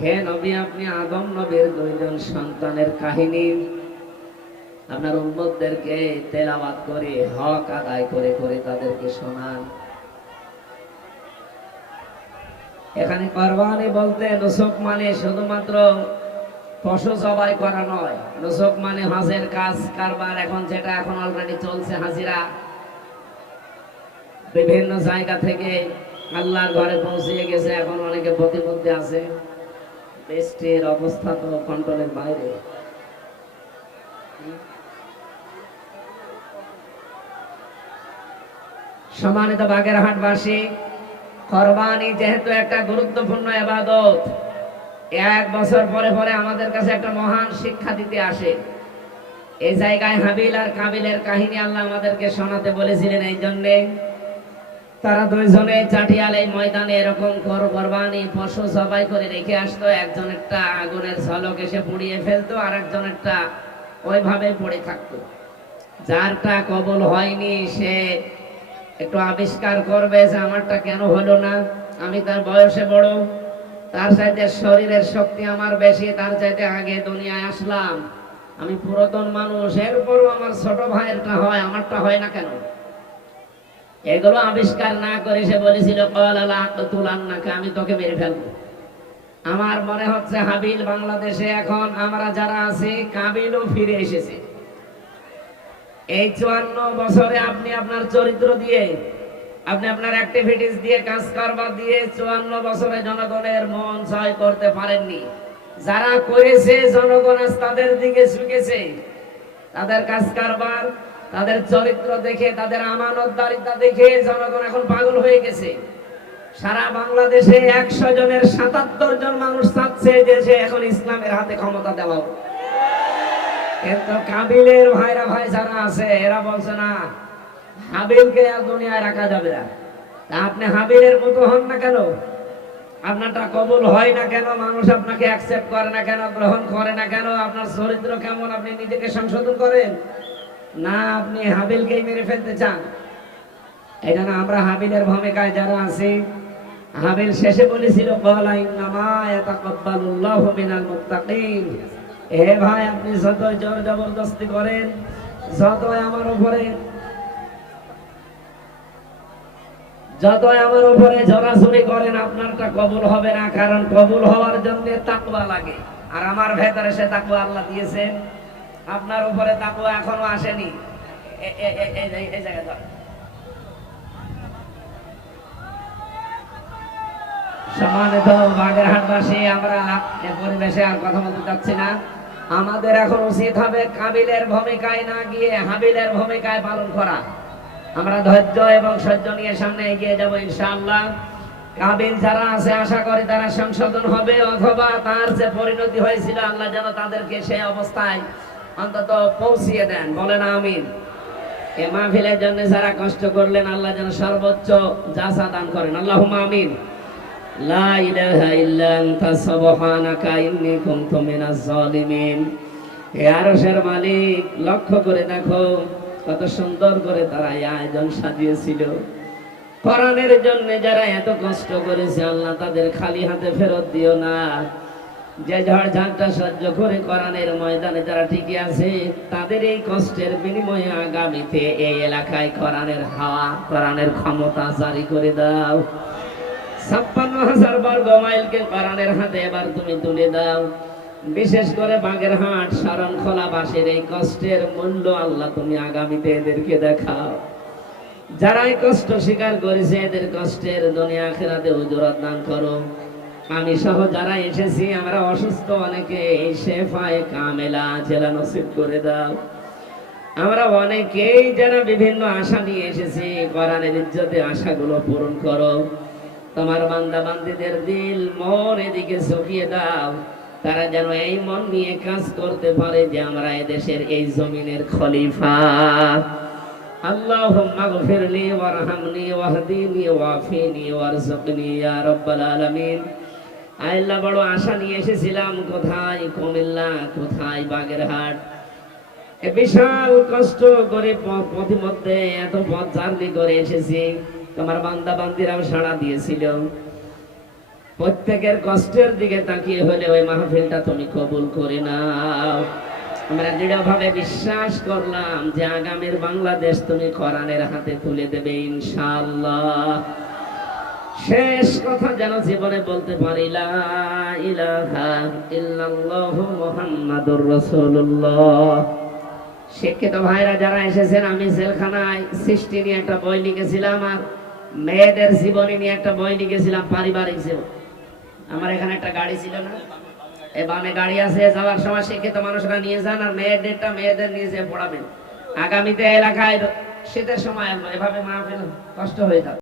হে নবী, আপনি আদম নবীর দুইজন সন্তানের কাহিনী। আপনার উম্মতদেরকে তেলাওয়াত করে, হক আদায় করে করে তাদেরকে শোনান। এখানে কোরবানি বলতে নুসুক মানে শুধুমাত্র পশু জবাই করা নয়। নুসুক মানে হাজের কাজ, কারবার, এখন যেটা এখন অলরেডি চলছে হাজিরা। বিভিন্ন জায়গা থেকে আল্লাহর ঘরে পৌঁছিয়ে গেছে, এখন অনেকে প্রতিমধ্যে আছে। দেশটির অবস্থা তো কন্ট্রোলের বাইরে। সম্মানিত বাগেরহাটবাসী, কোরবানি যেহেতু একটা গুরুত্বপূর্ণ এবাদত এক বছর পরে পরে আমাদের কাছে একটা মহান শিক্ষা দিতে আসে। এই জায়গায় হাবিল আর কাবিলের কাহিনী আল্লাহ আমাদেরকে শোনাতে বলেছিলেন এই জন্যে তারা দুইজনে চাটিয়াল ময়দানে এরকম কর কোরবানি, পশু সবাই করে রেখে আসতো। একজন একটা আগুনের ঝলক এসে পুড়িয়ে ফেলতো আর একজন একটা ওইভাবে পড়ে থাকতো। যারটা কবল হয়নি, সে একটু আবিষ্কার করবে যে আমারটা কেন হলো না। আমি তার বয়সে বড়, তার চাইতে শরীরের শক্তি আমার বেশি, তার চাইতে আগে দুনিয়ায় আসলাম। আমি পুরাতন মানুষ এরপরও আমার ছোট ভাইয়েরটা হয়, আমারটা হয় না কেন? এগুলো আবিষ্কার না করে সে বলেছিল নাকে, আমি তোকে মেরে ফেলব। আমার মনে হচ্ছে হাবিল বাংলাদেশে এখন আমরা যারা আছি, কাবিলও ফিরে এসেছে। এই চুয়ান্ন বছরে আপনি আপনার চরিত্র দিয়ে, আপনি আপনার অ্যাক্টিভিটিস দিয়ে কাজ কারবার দিয়ে চুয়ান্ন বছরে জনগণের মন জয় করতে পারেননি। যারা করেছে, জনগণ তাদের দিকে ঝুঁকেছে। তাদের কাজ কারবার তাদের চরিত্র দেখে, তাদের আমানতদারিতা দেখে জনগণ এখন পাগল হয়ে গেছে। সারা বাংলাদেশে একশো জনের সাতাত্তর জন মানুষ চাচ্ছে সে এখন ইসলামের হাতে ক্ষমতা দেওয়া কিন্তু কাবিলের ভাইরা ভাই যারা আছে, এরা বলছে না, হাবিলকে আর দুনিয়ায় রাখা যাবে না। তা আপনি হাবিলের মতো হন না কেন? আপনারটা কবুল হয় না কেন? মানুষ আপনাকে অ্যাকসেপ্ট করে না কেন? গ্রহণ করে না কেন? আপনার চরিত্র কেমন? আপনি নিজেকে সংশোধন করেন? না, আপনি হাবিলকেই মেরে ফেলতে চান। এই জন্য আমরা হাবিলের ভূমিকায় যারা আছি, হাবিল শেষে বলেছিল "ক্বালা ইন্নামা ইয়াতাকাব্বালুল্লাহু মিনাল মুত্তাকিন। হে ভাই, আপনি যতই জোর জবরদস্তি করেন, যতই আমার উপরে, যতই আমার উপরে জোরাজুরি করেন, আপনারটা কবুল হবে না, কারণ কবুল হওয়ার জন্য তাকওয়া লাগে। আর আমার ভেতরে সে তাকওয়া আল্লাহ দিয়েছেন। আপনার উপরে তাকওয়া এখনও আসেনি। সম্মানিত বাগেরহাটবাসী, আমরা এ পরিবেশে আর কথা বলতে চাচ্ছি না। আমাদের এখন উচিত হবে কাবিলের ভূমিকায় না গিয়ে হাবিলের ভূমিকায় পালন করা। আমরা ধৈর্য এবং সহ্য নিয়ে সামনে এগিয়ে যাব ইনশাআল্লাহ। কাবিল যারা আছে, আশা করি তারা সংশোধন হবে, অথবা তার যে পরিণতি হয়েছিল, আল্লাহ যেন তাদেরকে সেই অবস্থায় অন্তত পৌঁছিয়ে দেন, বলেন আমিন। এ মাহফিলের জন্য যারা কষ্ট করলেন, আল্লাহ যেন সর্বোচ্চ জাসা দান করেন। আল্লাহ আমিন। লা ইলাহা ইল্লা আনতা, সুবহানাকা মালিক, লক্ষ্য করে দেখো কত সুন্দর করে তারা আয়োজন সাজিয়েছিল। কোরআনের জন্য যারা এত কষ্ট করেছে, আল্লাহ তাদের খালি হাতে ফেরত দিও না। যে ঝড় ঝাঁকটা সহ্য করে কোরআনের ময়দানে যারা টিকে আছে, তাদের এই কষ্টের বিনিময়ে আগামীতে এই এলাকায় কোরআনের হাওয়া, কোরআনের ক্ষমতা জারি করে দাও। ছাপ্পান্ন হাজার বর্গ মাইলকে কোরআনের হাতে এবার তুমি তুলে দাও। বিশেষ করে বাঘের বাগেরহাট শরণখোলা বাসের এই কষ্টের মূল্য আল্লাহ তুমি আগামীতে এদেরকে দেখাও। যারা এই কষ্ট স্বীকার করেছে, এদের কষ্টের দুনিয়া আখেরাতে উজরত দান করো। আমি সহ যারা এসেছি, আমরা অসুস্থ অনেকে, এই শেফায় কামেলা জেলা নসিব করে দাও। আমরা অনেকেই যারা বিভিন্ন আশা নিয়ে এসেছি কোরআনের ইজ্জতে আশাগুলো পূরণ করো। তোমার বান্দা বান্দিদের দিল মন এদিকে ঝুঁকিয়ে দাও। তারা যেন এই মন নিয়ে কাজ করতে পারে যে আমরা এদেশের এই জমিনের খলিফা। রাব্বাল আলামিন। আল্লাহ বড় আশা নিয়ে এসেছিলাম, কোথায় কুমিল্লা, কোথায় বাগেরহাট? বিশাল কষ্ট করে পথিমধ্যে এত পথ জার্নি করে এসেছি। তোমার বান্দা বান্দিরাও সাড়া দিয়েছিল। প্রত্যেকের কষ্টের দিকে তাকিয়ে হলে ওই মাহফিলটা তুমি কবুল করে নাও। আমরা দৃঢ়ভাবে বিশ্বাস করলাম যে আগামীর বাংলাদেশ তুমি কোরআনের হাতে তুলে দেবে ইনশাআল্লাহ। শেষ কথা যেন জীবনে বলতে পারি শিক্ষিত ভাইরা যারা এসেছেন, আমি জেলখানায় সৃষ্টি নিয়ে একটা বই লিখেছিলাম আর মেয়েদের জীবনী নিয়ে একটা বই লিখেছিলাম, পারিবারিক জীবন। আমার এখানে একটা গাড়ি ছিল না। এই বামে গাড়ি আছে, যাওয়ার সময় শিক্ষিত মানুষরা নিয়ে যান আর মেয়েদেরটা মেয়েদের নিয়ে যেয়ে পড়াবেন। আগামীতে এলাকায় শীতের সময় এভাবে মাহফিল কষ্ট হয়ে যাবে